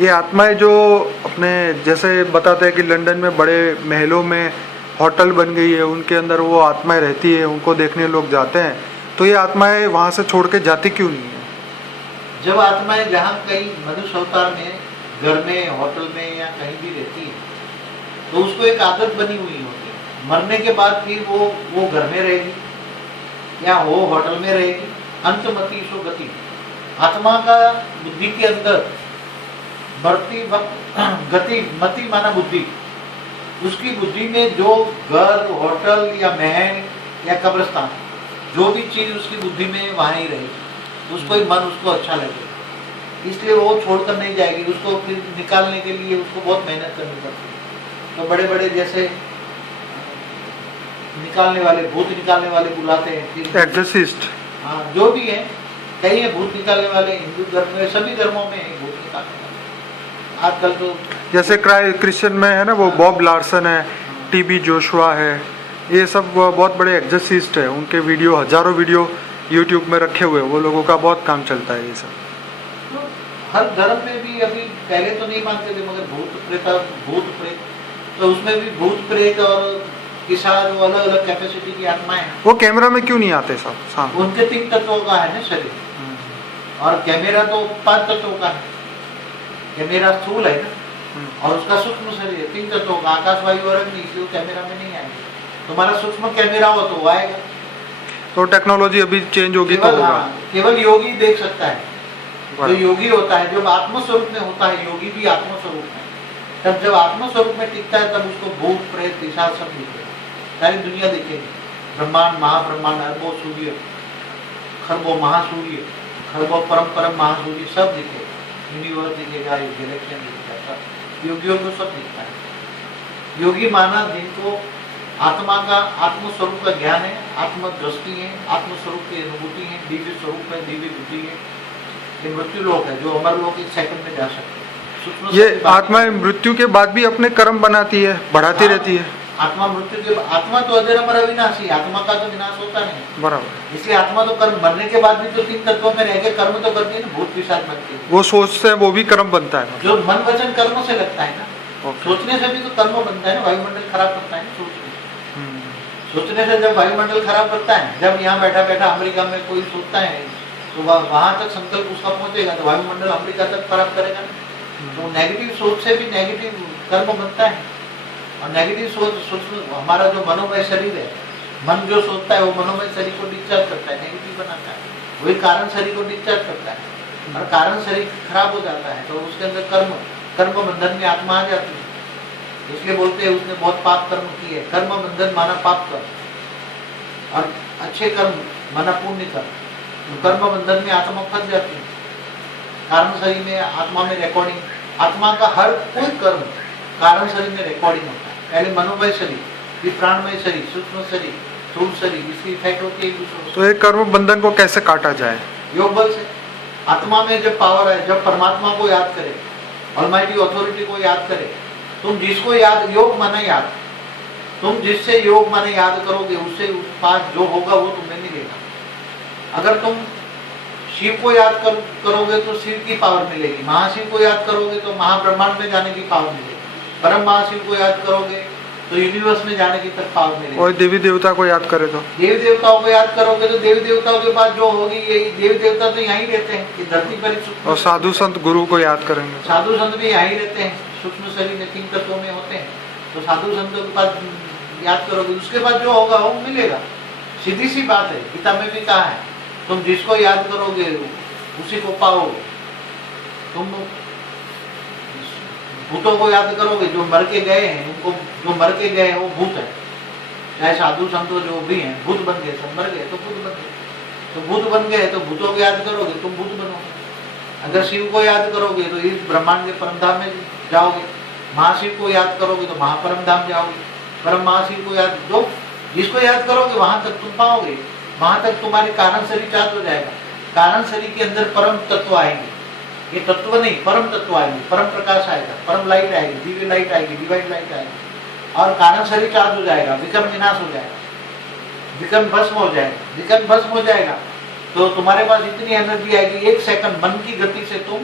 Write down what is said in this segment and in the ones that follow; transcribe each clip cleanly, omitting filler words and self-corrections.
ये आत्माएं जो अपने जैसे बताते हैं कि लंदन में बड़े महलों में होटल बन गई है, उनके अंदर वो आत्माएं रहती है, उनको देखने लोग जाते हैं, तो ये आत्माएं वहाँ से छोड़ के जाती क्यों नहीं है? जब आत्माएं जहाँ कहीं मनुष्य अवतार में, घर में, होटल में या कहीं भी रहती है, तो उसको एक आदत बनी हुई होती है। मरने के बाद फिर वो घर में रहेगी या वो होटल में रहेगी। अंतमति सो गति। आत्मा का बुद्धि के अंदर बढ़ती वक्त गति, मति माना बुद्धि, उसकी बुद्धि में जो घर, होटल या महल या कब्रिस्तान, जो भी चीज उसकी बुद्धि में वहां ही रहेगी। उसको ही मन उसको अच्छा लगेगा, इसलिए वो छोड़कर नहीं जाएगी। उसको फिर निकालने के लिए उसको बहुत मेहनत करनी पड़ती है। तो बड़े बड़े जैसे निकालने वाले, भूत निकालने वाले बुलाते हैं, फिर एग्जॉर्सिस्ट। हाँ, जो भी है, कई है भूत निकालने वाले। हिंदू धर्म में, सभी धर्मों में है भूत निकालने वाले। आजकल तो जैसे क्रिश्चियन में है ना, वो बॉब लार्सन है, टीबी जोशुआ है, ये सब बहुत बड़े एग्जॉर्सिस्ट है। उनके वीडियो, हजारों वीडियो यूट्यूब में रखे हुए, वो लोगों का बहुत काम चलता है ये सब। तो हर धर्म में भी अभी पहले तो नहीं मानते थे, मगर भूत प्रेत, तो उसमें भी भूत प्रेत और पिशाच, वो अलग अलग कैपेसिटी की आत्माएं हैं। वो कैमरा में क्यों नहीं आते सब सामने? उनके 3 तत्वों का है ना शरीर, और कैमरा तो 5 तत्वों का है। कैमरा स्थूल है ना, और उसका सूक्ष्म शरीर है 3 तत्वों का, आकाश, वायु और अग्नि, इसलिए कैमरा में नहीं आएगा। तुम्हारा सूक्ष्म कैमरा हो तो वो आएगा। तो टेक्नोलॉजी अभी चेंज होगी तो होगा। केवल योगी देख सकता है। जो योगी होता है, जब आत्मस्वरूप में होता है, योगी भी आत्मस्वरूप में, तब जब आत्मस्वरूप में टिकता है, तब उसको भूत प्रेत पिशाच सब दिखेगा, सारी दुनिया दिखेगी। ब्रह्मांड, महाब्रह्मांड, अरबों सूर्य, खरबों महासूर्य, खरबों परम महासूर्य सब दिखेगा। यूनिवर्स दिखेगा, गैलेक्सी दिखेगा, सब योगियों को सब दिखता है। योगी माना जिनको आत्मा का, आत्मस्वरूप का ज्ञान है, आत्मदृष्टि है, आत्मस्वरूप की अनुभूति है, दिव्य स्वरूप है, दिव्य बुद्धि है। ये मृत्यु लोक है, जो अमर लोक 1 सेकंड में जा सकते हैं। ये आत्मा मृत्यु के बाद भी अपने कर्म बनाती है, बढ़ाती रहती है। आत्मा मृत्यु के, आत्मा तो अजर अमर अविनाशी, आत्मा का तो विनाश होता नहीं। बराबर। इसलिए आत्मा तो कर्म, मरने के बाद भी तो 3 तत्वों में रह के कर्म तो करती है ना, भूत पिशाच बनती है। वो सोचते हैं, वो भी कर्म बनता है। जो मन वचन कर्म से लगता है ना, सोचने से भी तो कर्म बनता है ना। वायुमंडल खराब करता है ना सोचने से। जब वायुमंडल खराब करता है, जब यहाँ बैठा बैठा अमेरिका में कोई सोचता है, तो वहां तक संकल्प उसका पहुंचेगा, तो वायुमंडल अमेरिका तक खराब करेगा। तो नेगेटिव सोच से भी नेगेटिव कर्म बनता है। और नेगेटिव सोच हमारा जो मनोमय शरीर है, मन जो सोचता है वो मनोमय शरीर को डिस्चार्ज करता है, नेगेटिव बनाता है। वही कारण शरीर को डिस्चार्ज करता है, और कारण शरीर खराब हो जाता है, तो उसके अंदर कर्म बंधन में आत्मा आ जाती है। इसलिए बोलते हैं उसने बहुत पाप कर्म किए। कर्म बंधन माना पाप कर्म, और अच्छे कर्म माना पुण्य कर्म। तो कर्म बंधन में आत्मा फंस जाती है। कारण शरीर में, आत्मा में रिकॉर्डिंग, आत्मा का हर कोई कर्म कारण शरीर में रिकॉर्डिंग होता है। पहले मनोमय शरीर, फिर प्राणमय शरीर, सूक्ष्म शरीर, स्थूल शरीर, इसकी इफेक्ट होती है दूसरों। तो एक कर्म बंधन को कैसे काटा जाए? योग बल से। आत्मा में जब पावर है, जब परमात्मा को याद करे, ऑलमाइटी अथॉरिटी को याद करे, तुम जिसको याद, योग माना याद, तुम जिससे योग माने याद करोगे, उससे पास जो होगा वो तुम्हें मिलेगा। अगर तुम शिव को याद करोगे तो शिव की पावर मिलेगी। महाशिव को याद करोगे तो महाब्रह्मांड में जाने की पावर मिलेगी। परम महाशिव को याद करोगे तो यूनिवर्स में जाने की तक पावर मिलेगी। और देवी देवता को याद करे तो, देवी देवताओं को याद करोगे तो देवी देवताओं के बाद जो होगी, यही देवी देवता तो यहीं रहते हैं कि धरती पर। और साधु संत गुरु को याद करेंगे, साधु संत भी यहीं रहते हैं, सूक्ष्म शरीर में 3 तत्वों में होते हैं। तो साधु संतों के पास याद करोगे, उसके बाद जो होगा वो मिलेगा। सीधी सी बात है, गीता में भी कहा है, तुम जिसको याद करोगे उसी को पाओगे। तुम भूतों को याद करोगे, जो मर के गए हैं, उनको, जो मर के गए हैं वो भूत है। चाहे साधु संतों जो भी हैं, भूत बन गए, सब मर गए तो भूत बन गए। तो भूत बन गए तो भूतों को याद करोगे, तुम भूत बनोगे। अगर शिव को याद करोगे तो इस ब्रह्मांड के परम धाम में जाओगे। महाशिव को याद करोगे तो महापरम धाम जाओगे। परम महाशिव को याद, जो जिसको याद करोगे वहां तक तुम पाओगे। वहां तक तुम्हारे कारण शरीर चार्ज हो जाएगा। कारण शरीर के अंदर परम तत्व आएंगे। ये तत्व नहीं, परम तत्व आएंगे, परम प्रकाश आएगा, परम लाइट आएगी, दिव्य लाइट आएगी, डिवाइन लाइट आएगी, और कारण शरीर चार्ज हो जाएगा, विक्रम विनाश हो जाएगा, विक्रम भस्म हो जाएगा। विक्रम भस्म हो जाएगा तो तुम्हारे पास इतनी एनर्जी आएगी, 1 सेकंड मन की गति से तुम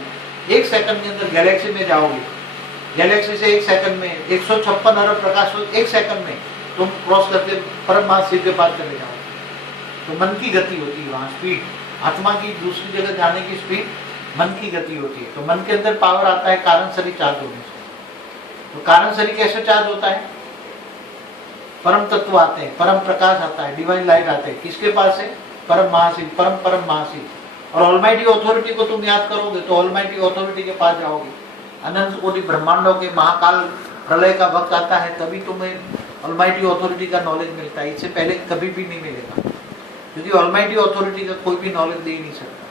1 सेकंड के अंदर गैलेक्सी में जाओगे, गैलेक्सी से 1 सेकंड में 156 अरब प्रकाश 1 सेकंड में तुम क्रॉस करके परम महाशिव के पास चले जाओगे। तो मन की गति होती है वहाँ, स्पीड, आत्मा की दूसरी जगह जाने की स्पीड मन की गति होती है। तो मन के अंदर पावर आता है कारण शरीर चार्ज होने से। तो कारण शरीर कैसे चार्ज होता है? परम तत्व आते हैं, परम प्रकाश आता है, डिवाइन लाइट आते हैं, किसके पास है? परम महाशिव, परम महाशिव। और ऑलमाइटी अथॉरिटी को तुम याद करोगे तो ऑलमाइटी अथॉरिटी के पास जाओगे। अनंत कोटि ब्रह्मांडों के महाकाल प्रलय का वक्त आता है तभी तुम्हें ऑलमाइटी अथॉरिटी का नॉलेज मिलता है, इससे पहले कभी भी नहीं मिलेगा, क्योंकि ऑलमाइटी अथॉरिटी का कोई भी नॉलेज दे ही नहीं सकता।